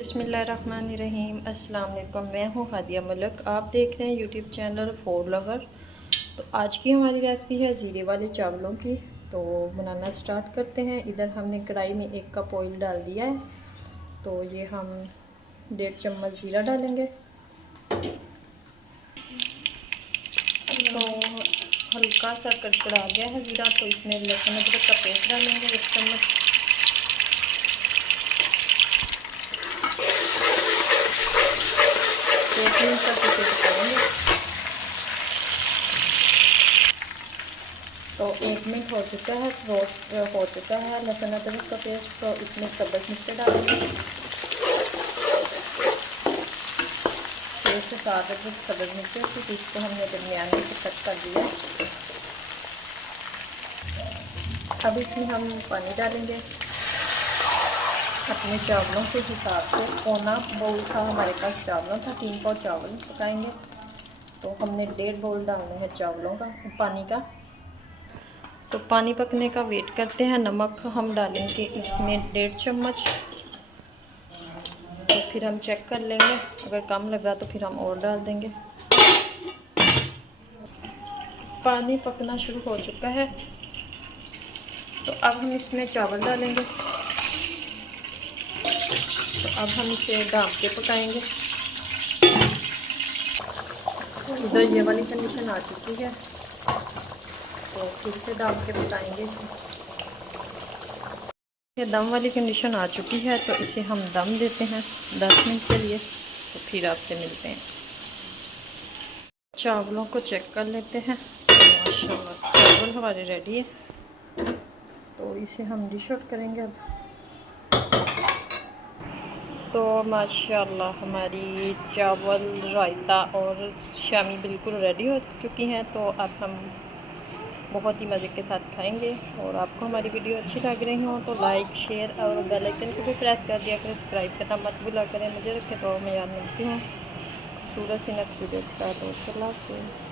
बिस्मिल्लाहिर्रहमानिर्रहीम। अस्सलाम वालेकुम। मैं हूँ हादिया मलिक, आप देख रहे हैं यूट्यूब चैनल फूड लवर। तो आज की हमारी रेसिपी है ज़ीरे वाले चावलों की। तो बनाना स्टार्ट करते हैं। इधर हमने कढ़ाई में 1 कप ऑयल डाल दिया है। तो ये हम 1.5 चम्मच ज़ीरा डालेंगे। तो हल्का सा कड़कड़ा गया है ज़ीरा, तो इसमें लहसुन अदरक का पेस्ट डालेंगे 1 चम्मच। एक मिनट तक इसे पकाएंगे। तो 1 मिनट हो चुका है, रोस्ट हो चुका है लहसुन अदरक का पेस्ट। तो इसमें सब्ज़ मिर्च डालेंगे, पेस्ट साथ सब्ज़ मिर्च थी, इसको हमने दरमियान में कट कर दिया। अब इसमें हम पानी डालेंगे अपने चावलों के हिसाब से। पौना बाउल था हमारे पास चावलों का, 3 पाव चावल पकाएंगे। तो हमने 1.5 बाउल डालना है चावलों का पानी का। तो पानी पकने का वेट करते हैं। नमक हम डालेंगे इसमें 1.5 चम्मच। तो फिर हम चेक कर लेंगे, अगर कम लगा तो फिर हम और डाल देंगे। पानी पकना शुरू हो चुका है। तो अब हम इसमें चावल डालेंगे। तो अब हम इसे ढाँप के पकाएंगे। इधर ये वाली कंडीशन आ चुकी है, तो फिर से ढाँप के पकाएंगे। ये दम वाली कंडीशन आ चुकी है, तो इसे हम दम देते हैं 10 मिनट के लिए। तो फिर आपसे मिलते हैं। चावलों को चेक कर लेते हैं। तो माशाल्लाह चावल हमारे रेडी है। तो इसे हम डिश आउट करेंगे अब। तो माशाल्लाह हमारी चावल, रायता और शामी बिल्कुल रेडी हो चुकी हैं। तो अब हम बहुत ही मज़े के साथ खाएंगे। और आपको हमारी वीडियो अच्छी लग रही हो तो लाइक, शेयर और बेल आइकन को भी प्रेस कर दिया करें। सब्सक्राइब करना मत भूला करें। मुझे रखे तो मैं याद मिलती हूँ खूबसूरत सी नेक्स्ट वीडियो के साथ। और अल्लाह हाफ़िज़।